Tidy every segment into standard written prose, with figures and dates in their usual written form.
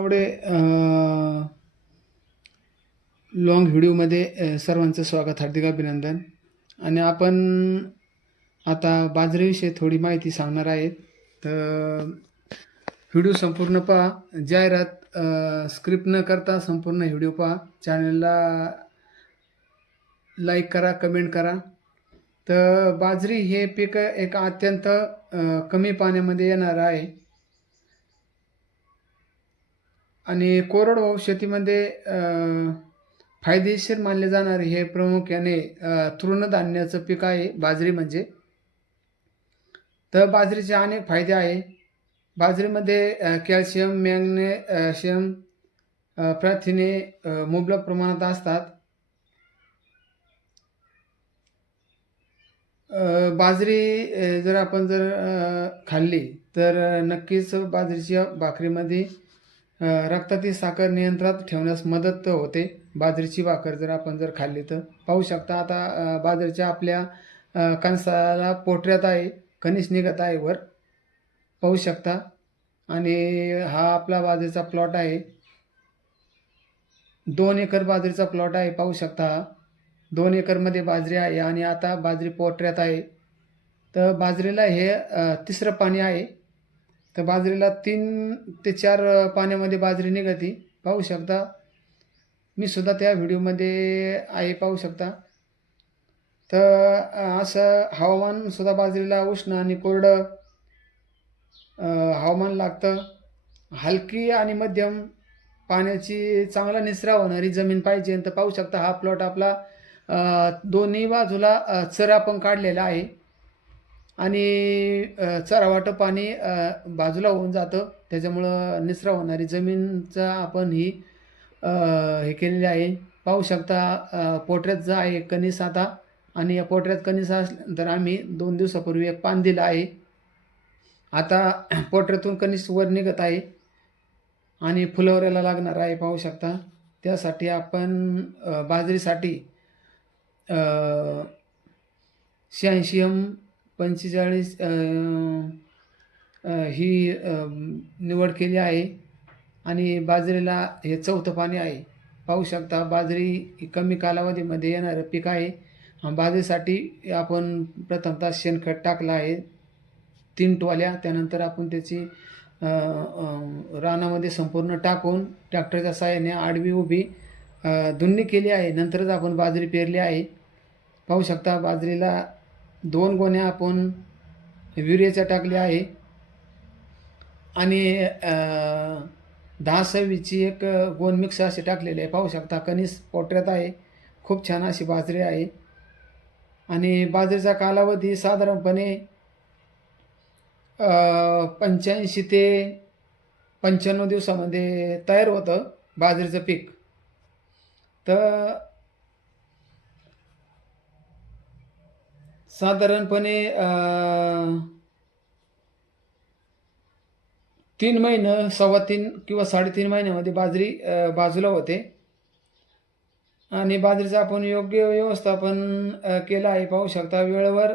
आवडे long व्हिडिओमध्ये सर्वांचं स्वागत, हार्दिक अभिनंदन. आणि आपण आता बाजरीविषयी थोडी माहिती सांगणार आहेत. तर व्हिडिओ संपूर्ण पहा, जाहिरात स्क्रिप्ट न करता संपूर्ण व्हिडिओ पहा. चॅनलला लाईक करा, कमेंट करा. तर बाजरी हे पीक एक अत्यंत कमी पाण्यामध्ये येणार आहे आणि कोरडवाहू शेतीमध्ये फायदेशीर मानले जाणारे हे प्रामुख्याने तृणधान्याचं पीक आहे बाजरी म्हणजे. तर बाजरीचे अनेक फायदे आहे. बाजरीमध्ये कॅल्शियम, मॅग्नेशियम, प्रथिने मुबलक प्रमाणात असतात. बाजरी जर आपण खाल्ली तर नक्कीच बाजरीच्या भाकरीमध्ये रक्तातील साखर नियंत्रणात ठेवण्यास मदत होते. बाजरीची भाकर जर आपण खाल्ली तर पाहू शकता. आता बाजरीच्या आपल्या कणसाला पोटऱ्यात आहे, कणीस निघत आहे वर, पाहू शकता. आणि हा आपला बाजरीचा प्लॉट आहे. 2 एकर बाजरीचा प्लॉट आहे, पाहू शकता. 2 एकरमध्ये बाजरी आहे आणि आता बाजरी पोटऱ्यात आहे. तर बाजरीला हे तिसरं पाणी आहे. तर बाजरीला 3 ते 4 पाण्यामध्ये बाजरी निघते, पाहू शकता. मी सुद्धा त्या व्हिडिओमध्ये आहे, पाहू शकता. तर असं हवामान सुद्धा बाजरीला उष्ण आणि कोरडं हवामान लागतं. हलकी आणि मध्यम पाण्याची चांगला निचरा होणारी जमीन पाहिजे. तर पाहू शकता हा प्लॉट आपला दोन्ही बाजूला चर आपण काढलेला आहे आणि चरावाटं पाणी बाजूला होऊन जातं. त्याच्यामुळं निचरा होणारी जमीनचं आपण ही हे केलेली आहे, पाहू शकता. पोटऱ्यात जो आहे कणीस आता, आणि या पोटऱ्यात कणीस असल्यानंतर आम्ही 2 दिवसापूर्वी एक पान दिलं आहे. आता पोटऱ्यातून कणीस वर निघत आहे आणि फुलवऱ्याला लागणार आहे, पाहू शकता. त्यासाठी आपण बाजरीसाठी 86M 45 ही निवड केली आहे. आणि बाजरीला हे 4थं पाणी आहे, पाहू शकता. बाजरी कमी कालावधीमध्ये येणारं पीक आहे. बाजरीसाठी आपण प्रथमतः शेणखत टाकलं आहे 3 टोल्या. त्यानंतर आपण त्याची रानामध्ये संपूर्ण टाकून ट्रॅक्टरच्या साहाय्याने आडवी उभी धुंडी केली आहे. नंतरच आपण बाजरी पेरली आहे, पाहू शकता. बाजरीला 2 गोण्या आपण युरियाच्या टाकल्या आहे आणि 10-26ची एक गोण मिक्स असे टाकलेले आहे, पाहू शकता. कणीस पोटऱ्यात आहे, खूप छान अशी बाजरी आहे. आणि बाजरीचा कालावधी साधारणपणे 85 ते 95 दिवसामध्ये तयार होतं बाजरीचं पीक. तर साधारणपणे 3 महिने, 3.25 किंवा 3.5 महिन्यामध्ये बाजरी बाजूला होते. आणि बाजरीचं आपण योग्य व्यवस्थापन केलं आहे, पाहू शकता. वेळेवर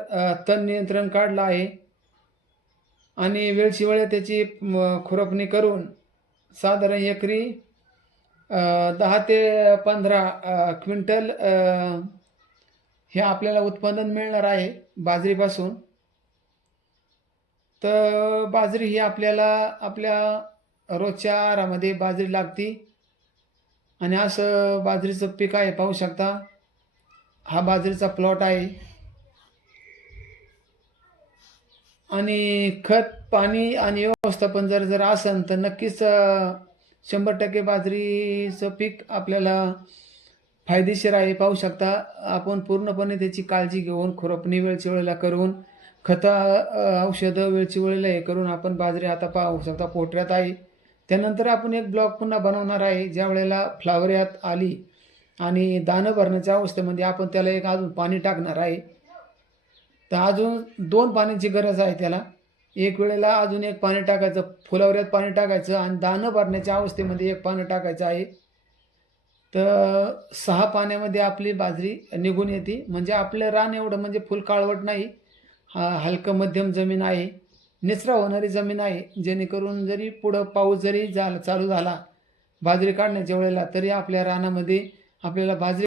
तण नियंत्रण काढलं आहे आणि वेळची वेळ त्याची खुरपणी करून साधारण एकरी 10 ते 15 क्विंटल हे आपल्याला उत्पादन मिळणार आहे बाजरीपासून. तर बाजरी ही आपल्याला आपल्या रोजच्या आहारामध्ये बाजरी लागते. आणि असं बाजरीचं पीक आहे, पाहू शकता. हा बाजरीचा प्लॉट आहे. आणि खत, पाणी आणि व्यवस्थापन जर असेल तर नक्कीच 100% बाजरीचं पीक आपल्याला फायदेशीर आहे, पाहू शकता. आपण पूर्णपणे त्याची काळजी घेऊन, खुरपणी वेळची वेळेला करून, औषधं वेळची वेळेला हे करून आपण बाजरी आता पाहू शकता पोटऱ्यात आहे. त्यानंतर आपण एक ब्लॉक पुन्हा बनवणार आहे. ज्या वेळेला फ्लावऱ्यात आली आणि दाणं भरण्याच्या अवस्थेमध्ये आपण त्याला एक अजून पाणी टाकणार आहे. तर अजून 2 पाण्याची गरज आहे त्याला. एक वेळेला अजून एक पाणी टाकायचं, फुलावऱ्यात पाणी टाकायचं आणि दाणं भरण्याच्या अवस्थेमध्ये एक पाणी टाकायचं आहे. तर 6 पाण्यामध्ये आपली बाजरी निघून येते. म्हणजे आपलं रान एवढं म्हणजे फुल काळवट नाही, हलकं मध्यम जमीन आहे, निचरा होणारी जमीन आहे. जेणेकरून जरी पुढं पाऊस जरी चालू झाला बाजरी काढण्याच्या वेळेला तरी आपल्या रानामध्ये आपल्याला बाजरी